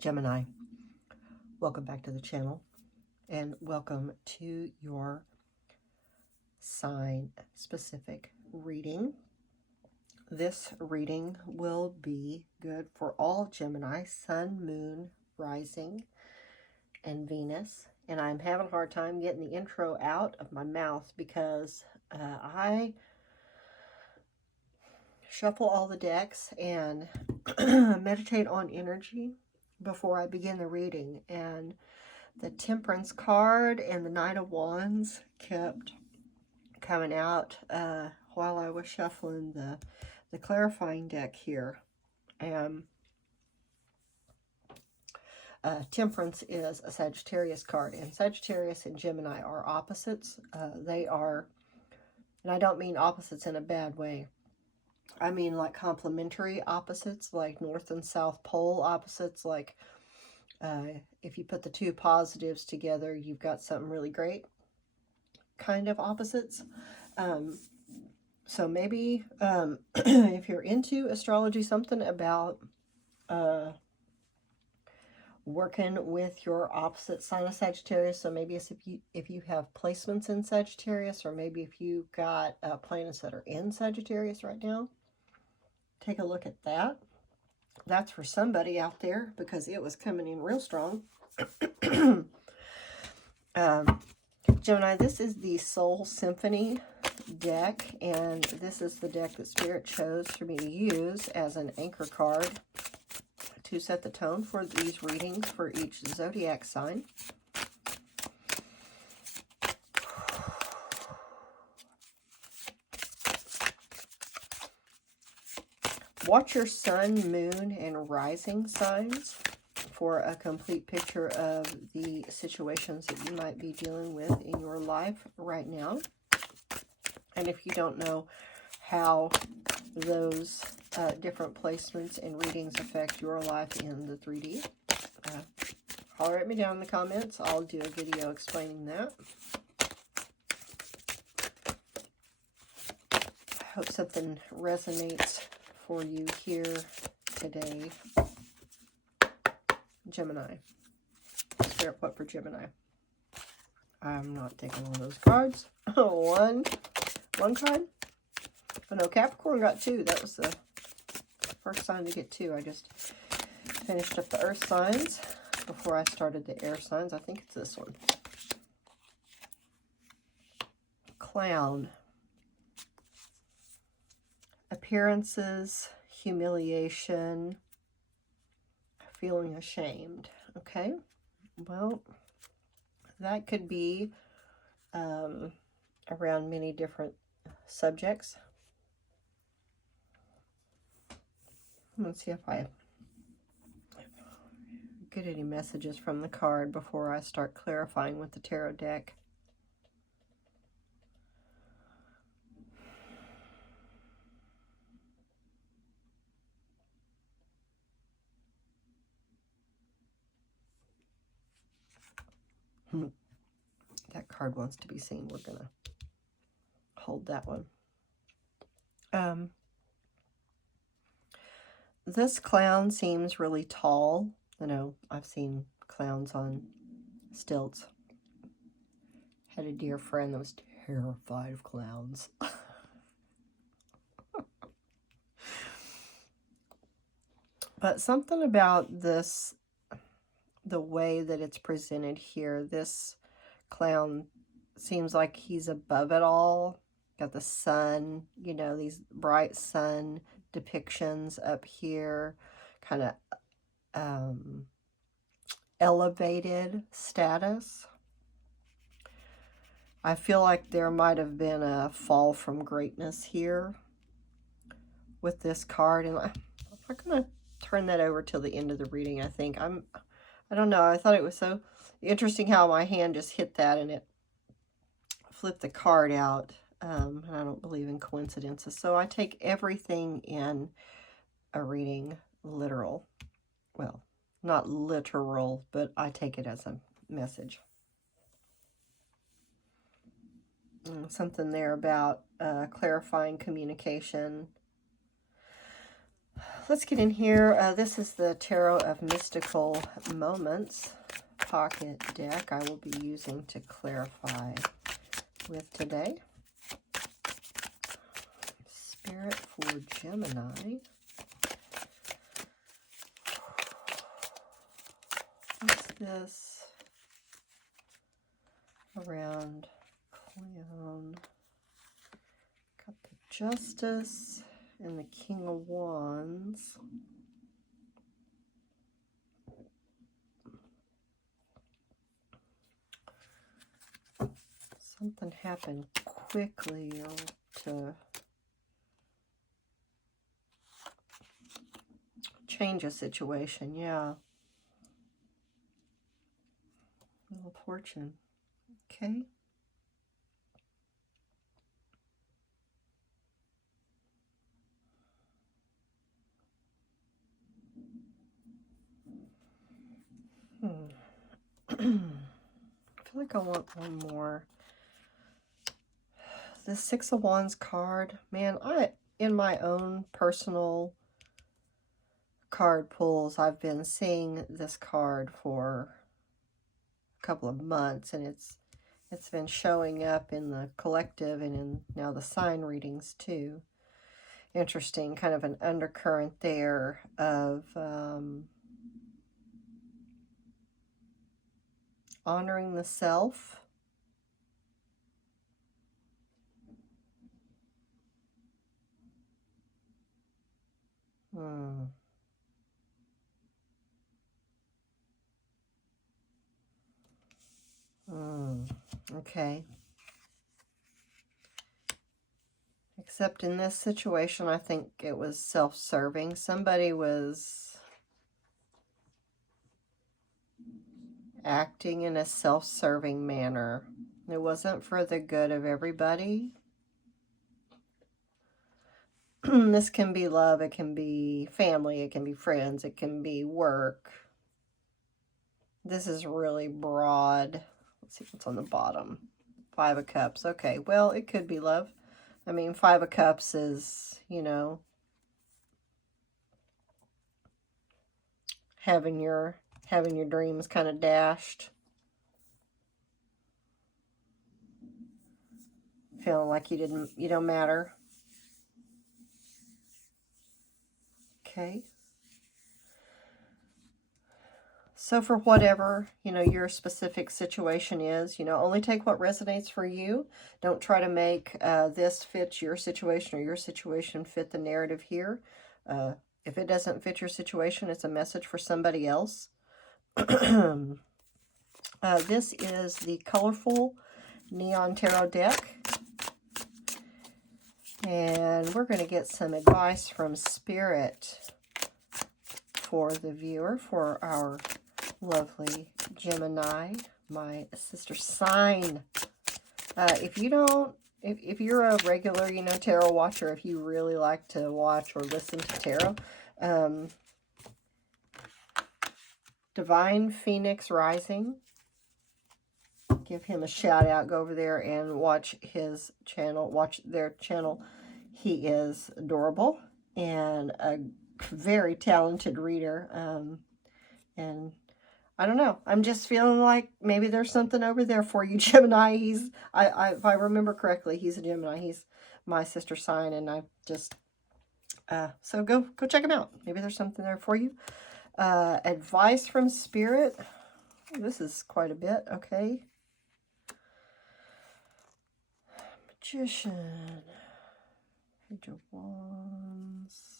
Gemini, welcome back to the channel and welcome to your sign specific reading. This reading will be good for all Gemini, Sun, Moon, Rising, and Venus. And I'm having a hard time getting the intro out of my mouth because I shuffle all the decks and meditate on energy before I begin the reading, and the Temperance card and the Knight of Wands kept coming out while I was shuffling the clarifying deck here. And Temperance is a Sagittarius card, and Sagittarius and Gemini are opposites. They are, and I don't mean opposites in a bad way. I mean like complementary opposites, like North and South Pole opposites. Like if you put the two positives together, you've got something really great kind of opposites. So maybe if you're into astrology, something about working with your opposite sign of Sagittarius. So maybe it's if you have placements in Sagittarius, or maybe if you've got planets that are in Sagittarius right now. Take a look at that. That's for somebody out there because it was coming in real strong. Gemini, this is the Soul Symphony deck, and this is the deck that Spirit chose for me to use as an anchor card to set the tone for these readings for each zodiac sign. Watch your sun, moon, and rising signs for a complete picture of the situations that you might be dealing with in your life right now. And if you don't know how those different placements and readings affect your life in the 3D, holler at me down in the comments. I'll do a video explaining that. I hope something resonates for you here today, Gemini. Spirit, what for Gemini? I'm not taking one of those cards. One card. Oh no, Capricorn got two. That was the first sign to get two. I just finished up the earth signs before I started the air signs. I think it's this one. Clown. Appearances, humiliation, feeling ashamed. Okay, well, that could be around many different subjects. Let's see if I get any messages from the card before I start clarifying with the tarot deck. That card wants to be seen. We're going to hold that one. This clown seems really tall. You know, I've seen clowns on stilts. Had a dear friend that was terrified of clowns. But something about this, the way that it's presented here, this clown seems like he's above it all. Got the sun, you know, these bright sun depictions up here, kind of elevated status. I feel like there might have been a fall from greatness here with this card, and I'm not going to turn that over till the end of the reading. I think I don't know. I thought it was so interesting how my hand just hit that and it flipped the card out. And I don't believe in coincidences. So I take everything in a reading literal. Well, not literal, but I take it as a message. Something there about clarifying communication. let's get in here. This is the Tarot of Mystical Moments pocket deck I will be using to clarify with today. Spirit for Gemini. What's this? Around Clown. Got the Justice and the King of Wands. Something happened quickly to change a situation, yeah. Wheel of Fortune. Okay. I feel like I want one more. The Six of Wands card, man, in my own personal card pulls, I've been seeing this card for a couple of months, and it's been showing up in the collective and in now the sign readings too. Interesting, kind of an undercurrent there of honoring the self. Okay. Except in this situation, I think it was self-serving. Somebody was acting in a self-serving manner. It wasn't for the good of everybody. This can be love, it can be family, it can be friends, it can be work. This is really broad. Let's see what's on the bottom. Five of Cups. Okay, well, it could be love. I mean, Five of Cups is, you know, having your dreams kind of dashed. Feeling like you don't matter. Okay. So for whatever, you know, your specific situation is, you know, only take what resonates for you. Don't try to make this fit your situation or your situation fit the narrative here. If it doesn't fit your situation, it's a message for somebody else. This is the colorful Neon Tarot deck. And we're going to get some advice from Spirit for the viewer, for our lovely Gemini, my sister sign. If you're a regular, you know, tarot watcher, if you really like to watch or listen to tarot, Divine Phoenix Rising, give him a shout out. Go over there and watch his channel, watch their channel. He is adorable and a very talented reader. And I don't know. I'm just feeling like maybe there's something over there for you, Gemini. If I remember correctly, he's a Gemini. He's my sister sign, and I just so go check him out. Maybe there's something there for you. Advice from Spirit. This is quite a bit. Okay. Magician. Page of Wands.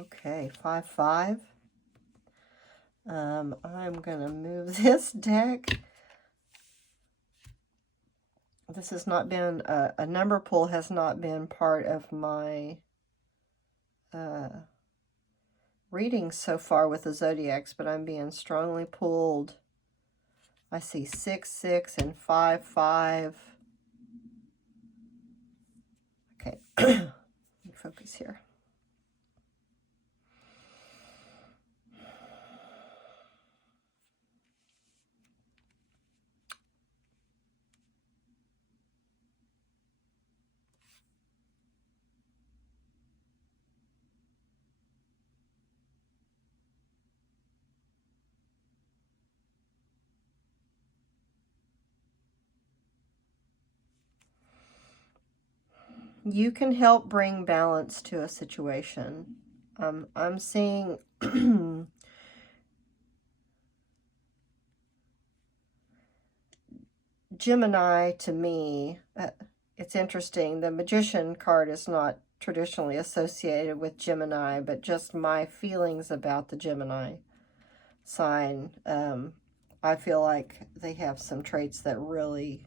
Okay, 5-5. I'm going to move this deck. This has not been, a number pull has not been part of my readings so far with the Zodiacs, but I'm being strongly pulled. I see 6-6 and 5-5. Okay, let me focus here. You can help bring balance to a situation. I'm seeing Gemini to me, it's interesting. The Magician card is not traditionally associated with Gemini, but just my feelings about the Gemini sign. I feel like they have some traits that really,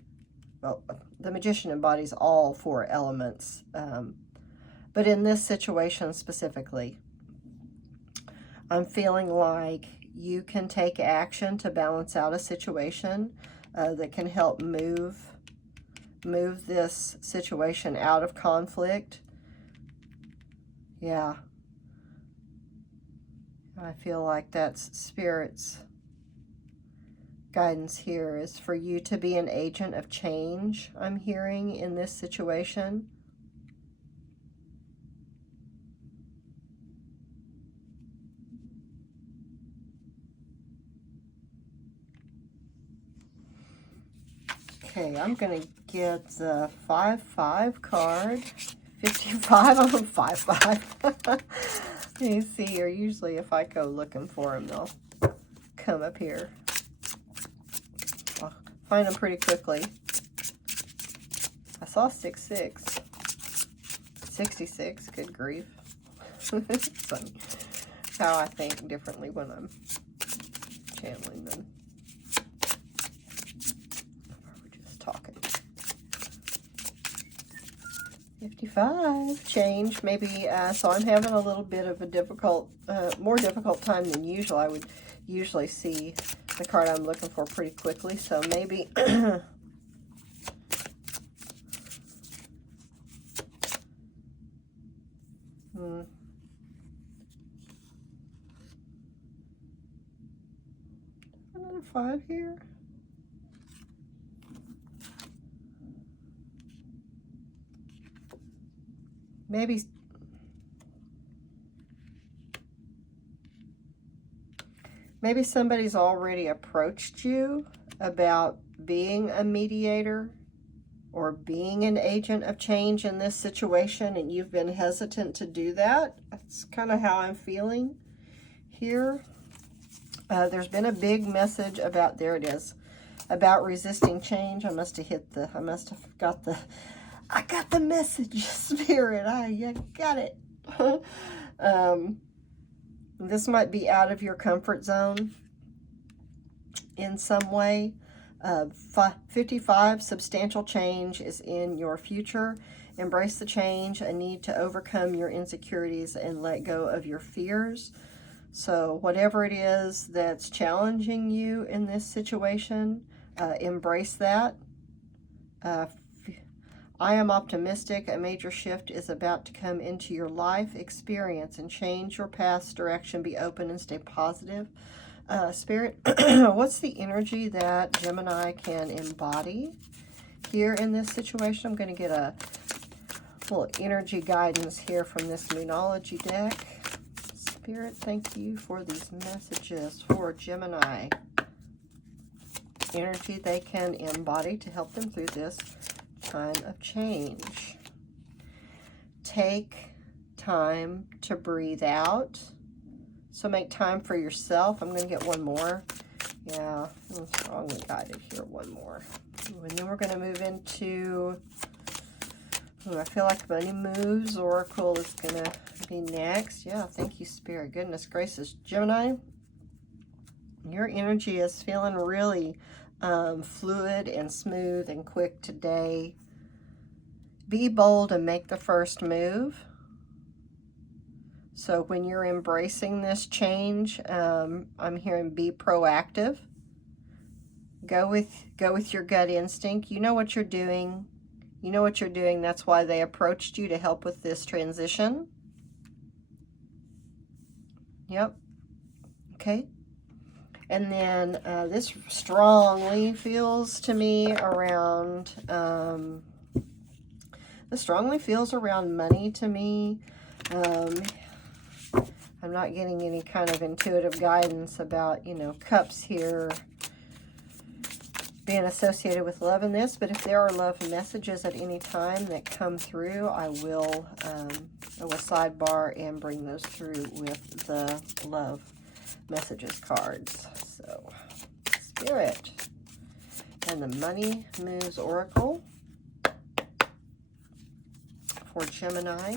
well, the Magician embodies all 4 elements. But in this situation specifically, I'm feeling like you can take action to balance out a situation that can help move this situation out of conflict. Yeah. I feel like that's Spirit's guidance here is for you to be an agent of change, I'm hearing, in this situation. Okay, I'm going to get the 5-5 card. 55, I'm on 5-5. You see here, usually if I go looking for them, they'll come up here. I'll find them pretty quickly. I saw 6-6. 66, good grief. It's funny how I think differently when I'm channeling them. We're just talking. 55, change, maybe, so I'm having a little bit of a difficult, more difficult time than usual. I would usually see the card I'm looking for pretty quickly, so maybe, Another 5 here. Maybe somebody's already approached you about being a mediator or being an agent of change in this situation, and you've been hesitant to do that. That's kind of how I'm feeling here. There's been a big message about, there it is, about resisting change. I must have got the message, Spirit. I got it. This might be out of your comfort zone in some way. 55, substantial change is in your future. Embrace the change, a need to overcome your insecurities and let go of your fears. So whatever it is that's challenging you in this situation, embrace that. I am optimistic. A major shift is about to come into your life experience and change your path's direction. Be open and stay positive. Spirit, what's the energy that Gemini can embody here in this situation? I'm going to get a little energy guidance here from this Moonology deck. Spirit, thank you for these messages for Gemini. Energy they can embody to help them through this time of change. Take time to breathe out. So make time for yourself. I'm going to get one more. Yeah, I'm strongly guided here. One more. Ooh, and then we're going to move into, I feel like Money Moves Oracle is going to be next. Yeah, thank you, Spirit. Goodness gracious. Gemini, your energy is feeling really fluid and smooth and quick today. Be bold and make the first move. So when you're embracing this change, I'm hearing be proactive. Go with your gut instinct. You know what you're doing. You know what you're doing. That's why they approached you to help with this transition. Yep. Okay. And then this strongly feels to me around, this strongly feels around money to me. I'm not getting any kind of intuitive guidance about, Cups here. being associated with love in this, but if there are love messages at any time that come through, I will sidebar and bring those through with the love messages cards. So, Spirit and the Money Muse Oracle for Gemini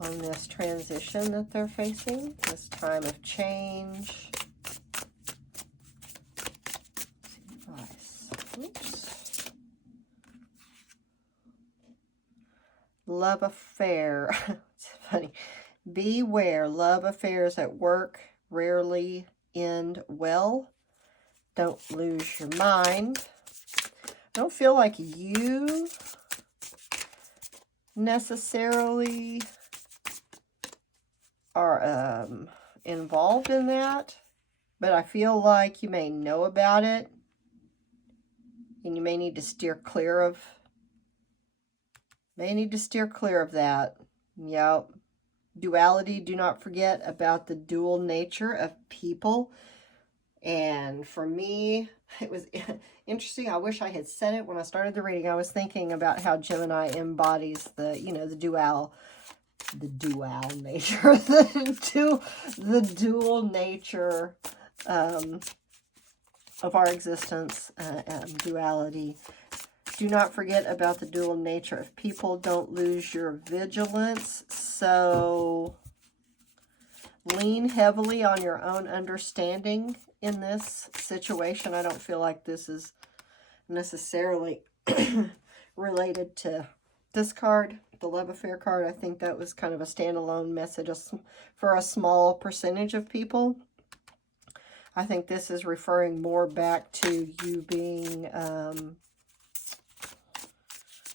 on this transition that they're facing, this time of change. Oops. Love affair. It's funny. Beware, love affairs at work rarely end well. Don't lose your mind. I don't feel like you necessarily are involved in that, but I feel like you may know about it. And you may need to steer clear of that. Yep. Duality. Do not forget about the dual nature of people. And for me, it was interesting. I wish I had said it when I started the reading. I was thinking about how Gemini embodies the, you know, the dual nature, the dual nature of our existence, duality. Do not forget about the dual nature of people. Don't lose your vigilance. So lean heavily on your own understanding in this situation. I don't feel like this is necessarily related to this card, the love affair card. I think that was kind of a standalone message for a small percentage of people. I think this is referring more back to you being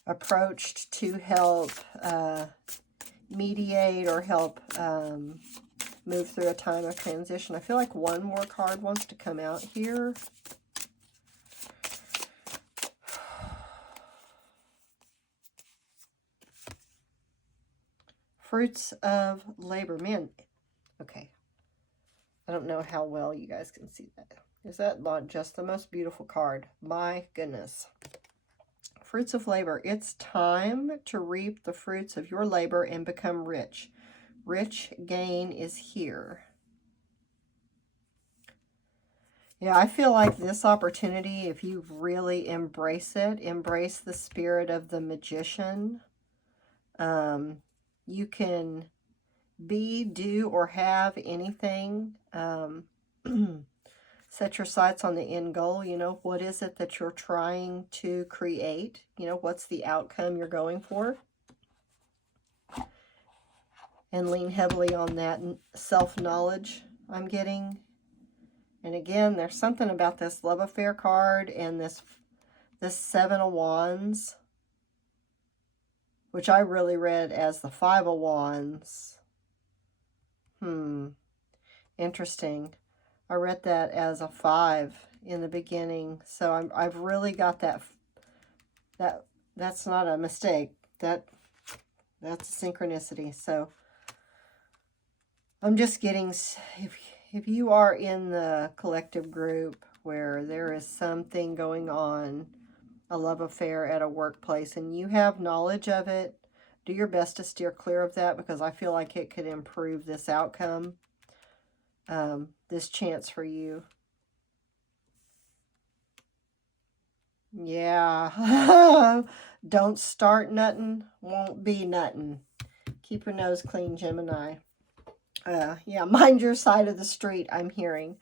approached to help mediate or help move through a time of transition. I feel like one more card wants to come out here. Fruits of labor. Man, okay. I don't know how well you guys can see that. Is that not just the most beautiful card? My goodness. Fruits of labor. It's time to reap the fruits of your labor and become rich. Rich gain is here. Yeah, I feel like this opportunity, if you really embrace it, embrace the spirit of the magician, you can be, do, or have anything. Set your sights on the end goal. You know, what is it that you're trying to create? You know, what's the outcome you're going for? And lean heavily on that self-knowledge I'm getting. And again, there's something about this love affair card and this Seven of Wands, which I really read as the Five of Wands. Interesting. I read that as a 5 in the beginning, so I've really got that's not a mistake. That's synchronicity. So I'm just getting, if you are in the collective group where there is something going on, a love affair at a workplace, and you have knowledge of it, do your best to steer clear of that, because I feel like it could improve this outcome, this chance for you. Yeah. Don't start nothing, won't be nothing. Keep your nose clean, Gemini. Yeah, mind your side of the street, I'm hearing.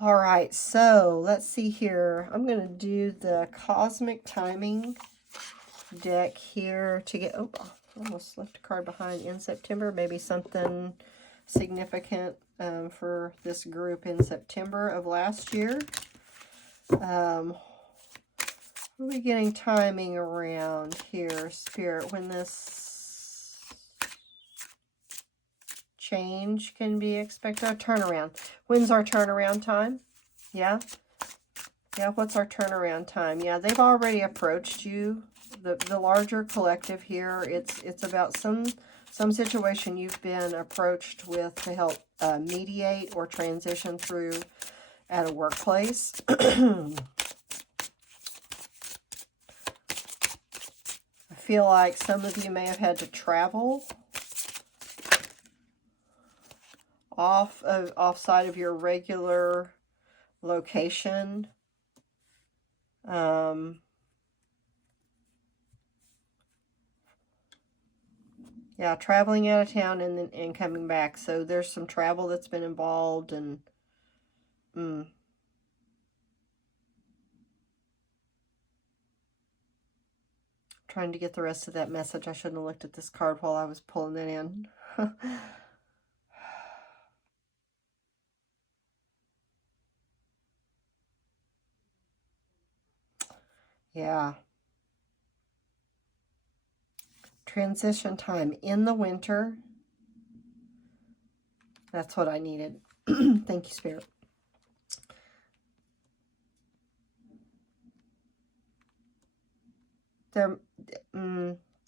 All right, so let's see here. I'm going to do the Cosmic Timing deck here to get, oh, almost left a card behind. In September, maybe something significant for this group in September of last year. What are we getting timing around here, Spirit, when this change can be expected? A turnaround. When's our turnaround time? Yeah? Yeah, what's our turnaround time? Yeah, they've already approached you. The larger collective here, it's about some situation you've been approached with to help mediate or transition through at a workplace. I feel like some of you may have had to travel offside of your regular location. Yeah, traveling out of town and coming back. So there's some travel that's been involved, and trying to get the rest of that message. I shouldn't have looked at this card while I was pulling it in. Yeah. Transition time in the winter. That's what I needed. Thank you, Spirit. There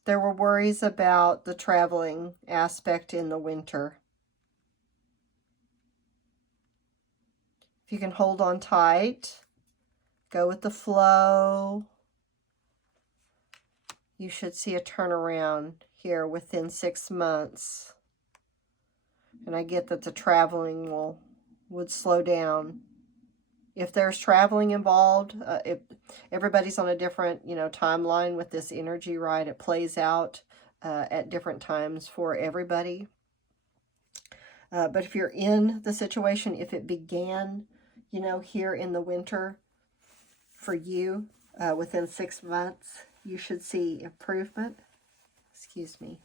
were worries about the traveling aspect in the winter. If you can hold on tight, go with the flow, you should see a turnaround here within 6 months. And I get that the traveling would slow down. If there's traveling involved, if everybody's on a different, timeline with this energy, right? It plays out at different times for everybody. But if you're in the situation, if it began, here in the winter for you, within 6 months, you should see improvement. Excuse me.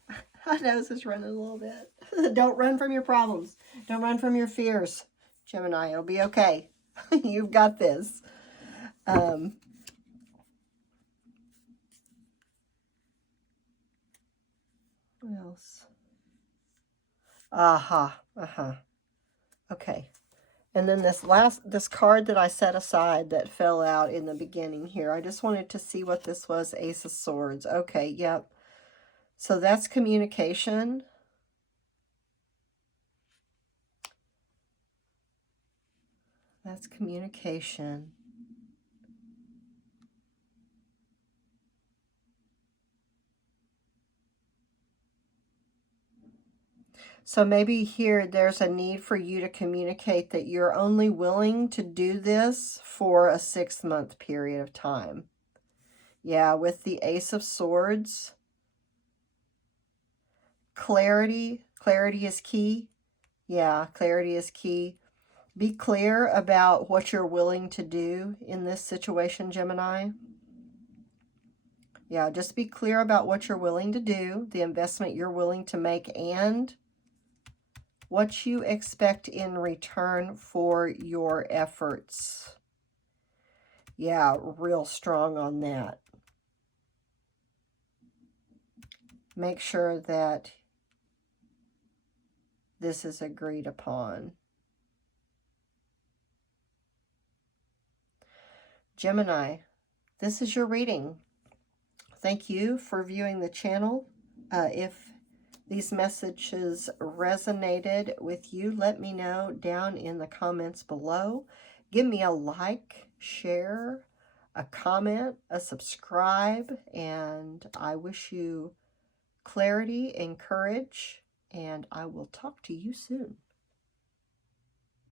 My nose is running a little bit. Don't run from your problems. Don't run from your fears, Gemini. It'll be okay. You've got this. What else? Okay. And then this card that I set aside that fell out in the beginning here, I just wanted to see what this was. Ace of Swords. Okay, yep. So that's communication. That's communication. So maybe here there's a need for you to communicate that you're only willing to do this for a 6-month period of time. Yeah, with the Ace of Swords. Clarity is key. Yeah, clarity is key. Be clear about what you're willing to do in this situation, Gemini. Yeah, just be clear about what you're willing to do, the investment you're willing to make, and what you expect in return for your efforts. Yeah, real strong on that. Make sure that this is agreed upon. Gemini, this is your reading. Thank you for viewing the channel. If these messages resonated with you, let me know down in the comments below. Give me a like, share, a comment, a subscribe, and I wish you clarity and courage, and I will talk to you soon.